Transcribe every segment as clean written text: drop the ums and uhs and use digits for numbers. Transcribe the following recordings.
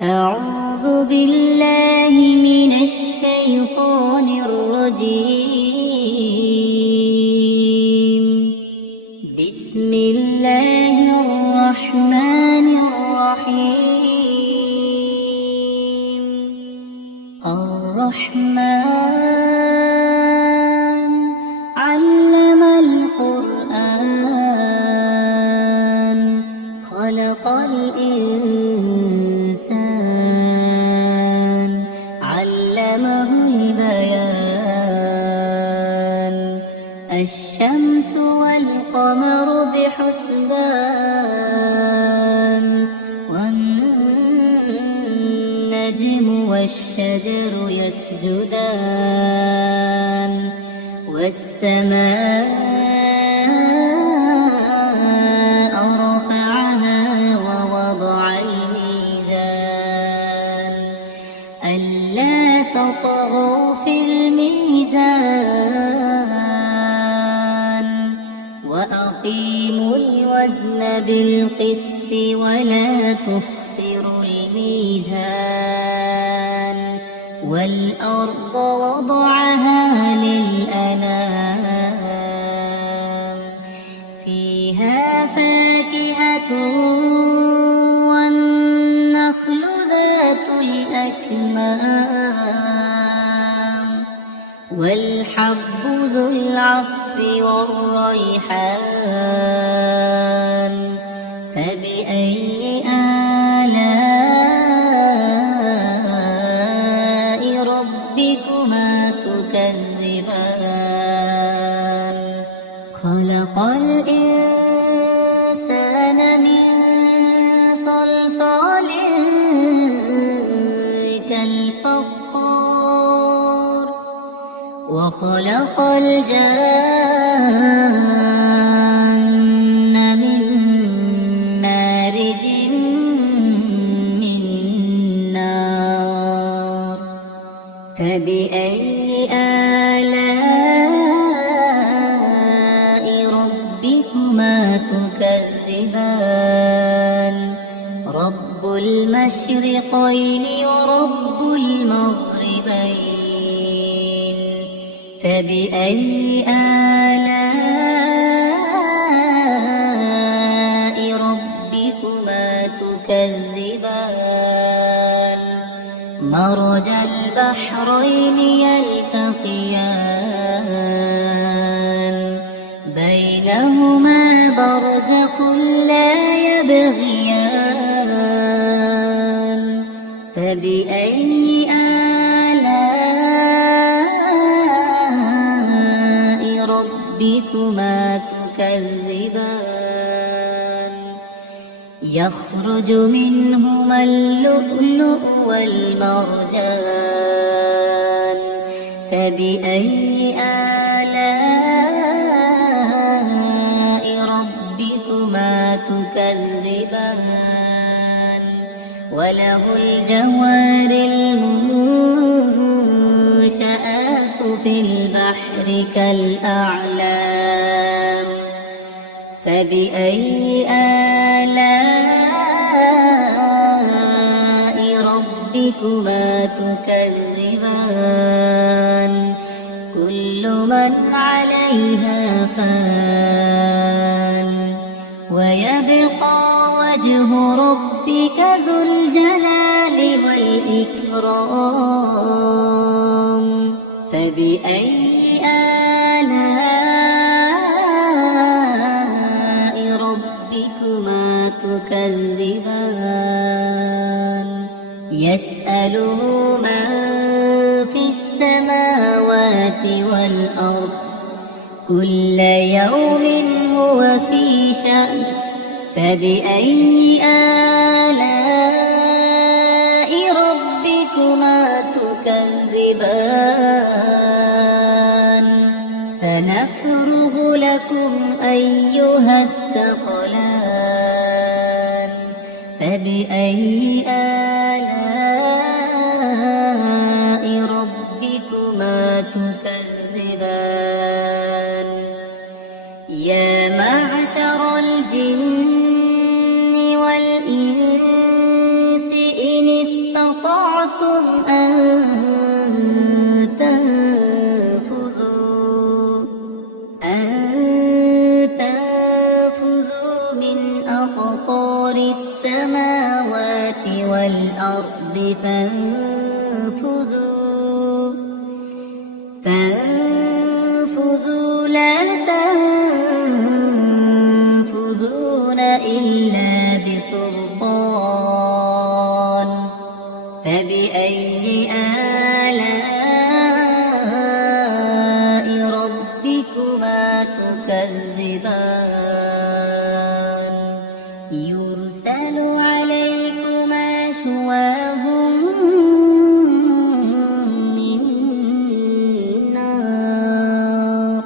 أعوذ بالله من الشيطان الرجيم. بسم الله الرحمن الرحيم. الرحمن علم القرآن خلق الإنسان علمه البيان. الشمس والقمر بحسبان والنجم والشجر يسجدان والسماء رفعها ووضع الميزان ألا تطغوا في الميزان وأقيموا الوزن بالقسط ولا تخسروا الميزان. والأرض وضعها للأنام فيها فاكهة والنخل ذات الأكمام والحب ذو العصف والريحان. فبأي آلاء ربكما تكذبان؟ خلق الإنسان من صلصال كالفخار وخلق الجان من مارج من نار. فبأي آلاء ربكما تكذبان؟ رب المشرقين ورب المغربين. فبأي آلاء ربكما تكذبان؟ مرج البحرين يلتقيان بينهما برزخ لا يبغيان. فبأي آلاء ربكما تكذبان؟ يخرج منهما اللؤلؤ والمرجان. فبأي آلاء ربكما تكذبان؟ وله الجوار المنشآت في البحر كالأعلام. فبأي آلاء ربكما تكذبان؟ كل من عليها فان ويبقى وجه ربك ذو الجلال والإكرام. فبأي آلاء ربكما تكذبان؟ يسأله من في السماوات والأرض كل يوم هو في شأن. فبأي آلاء ربكما تكذبان؟ سنفرغ لكم أيها الثقلان. فبأي آلاء ربكما تكذبان؟ يا معشر الجن والإنس إن السماوات والأرض فانفذوا لا تنفذون إلا بسلطان فبأي آلاء ربكما تكذبان يرسل عليكما شواظ من نار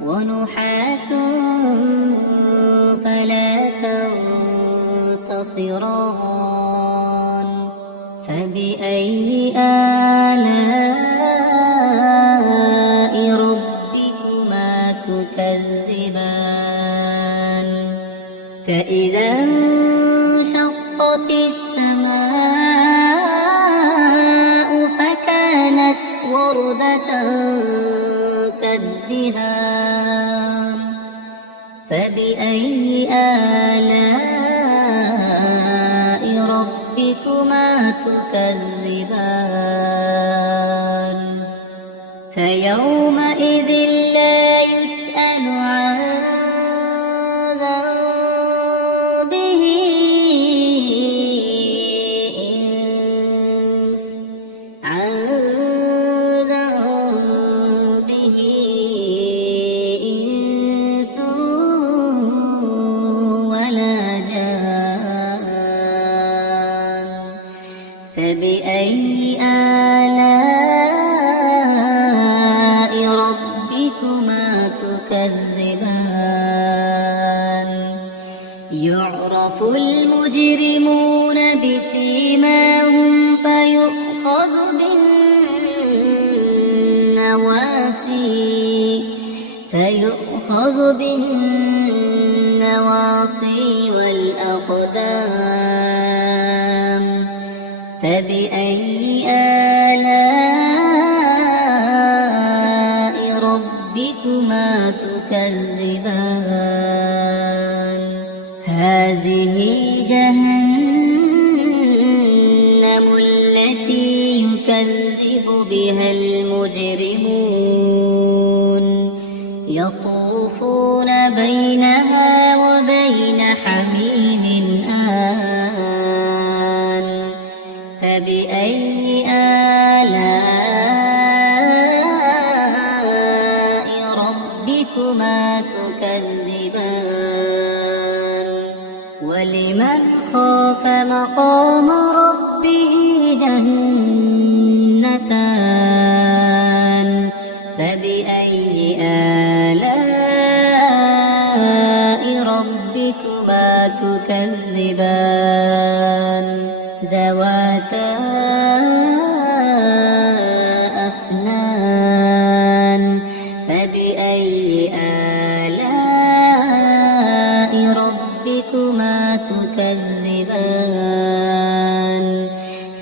ونحاس فلا تنتصران فبأي آلاء ربكما تكذبان فإذا انشقت السماء فكانت وردة كالدهان فبأي آلاء ربكما تكذبان فيومئذ لا يسأل عن ذنبه إنس ولا جان فبأي آلاء ربكما تكذبان يعرف المجرمون بسيماهم فيؤخذ بالنواصي والأقدام فبأي آلاء ربكما تكذبان هذه جهنم التي يكذب بها المجرمون يطوفون بينها وبين حميم آن فبأي آلاء ربكما تكذبان ولمن خاف مقام ربه جنتان فبأي آلاء ربكما تكذبان ذواتا أفنان فبأي آلاء ربكما تكذبان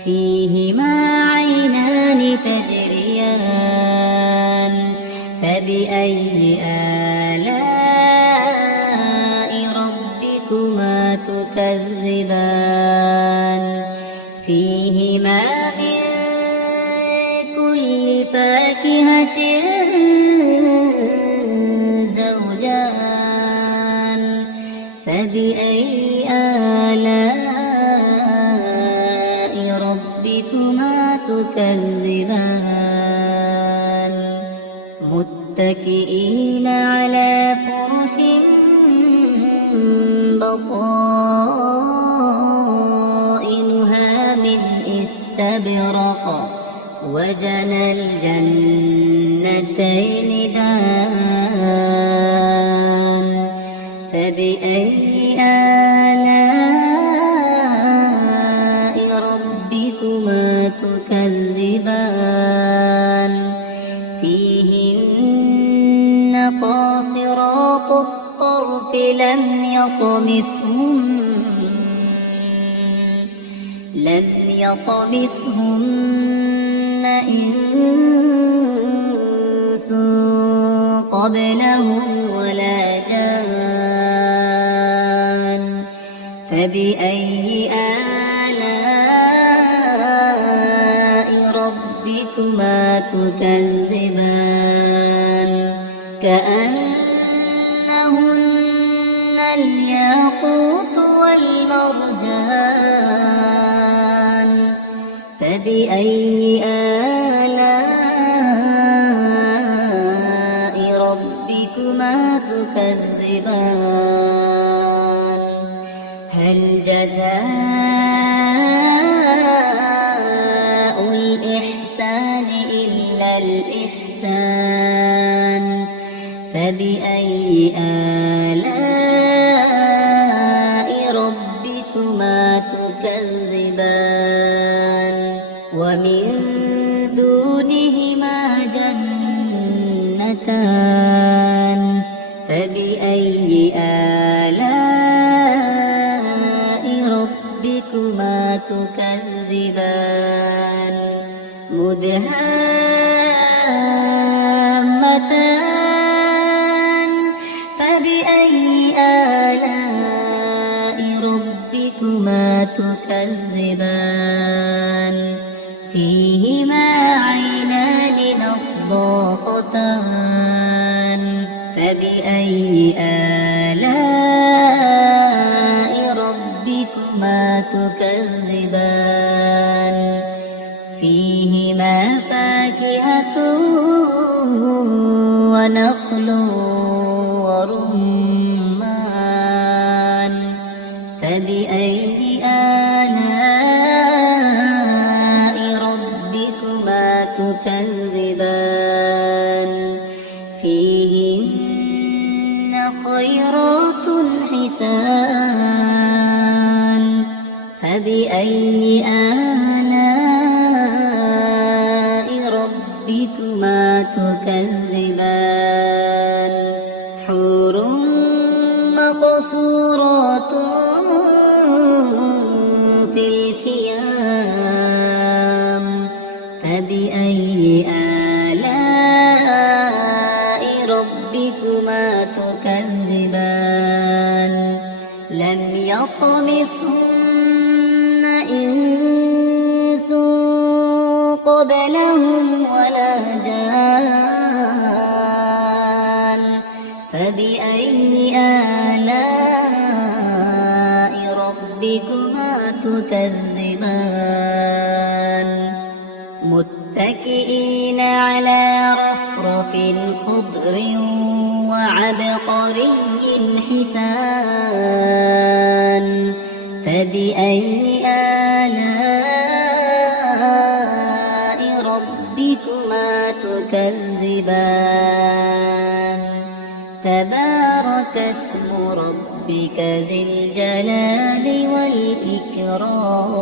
فيهما عينان تجريان فبأي آلاء ربكما تكذبان فيهما من كل فاكهة زوجان فبأي آلاء ربكما تكذبان متكئين على فرش بطائنها من استبرق وجنى الجنتين دان فبأي آلاء ربكما تكذبان فيهن قاصرات الطرف لم يطمثهن إنس قبلهم ولا جان فبأي ربكما تكذبان كأنهن الياقوت والمرجان فبأي آلاء ربكما تكذبان هل جزاء الإحسان إلا الإحسان فبأي آلاء ربكما تكذبان ومن دونهما جنتان فبأي آلاء ربكما تكذبان مدهامتان فبأي آلاء ربكما تكذبان فيهما عينان نضاختان فبأي آلاء ربكما تكذبان فيهما فاكهة ونخل ورمان فبأي آلاء ربكما تكذبان فيهن خيرات حسان فبأي آلاء ربكما تكذبان حور مقصورات في الخيام فبأي آلاء ربكما تكذبان لم يطمثهن إنس قبلهم ولا جان فبأي آلاء ربكما تكذبان متكئين على رفرف خضر وعبقري حسان فبأي آلاء ربكما تكذبان تبارك اسم ربك ذي الجلال والإكرام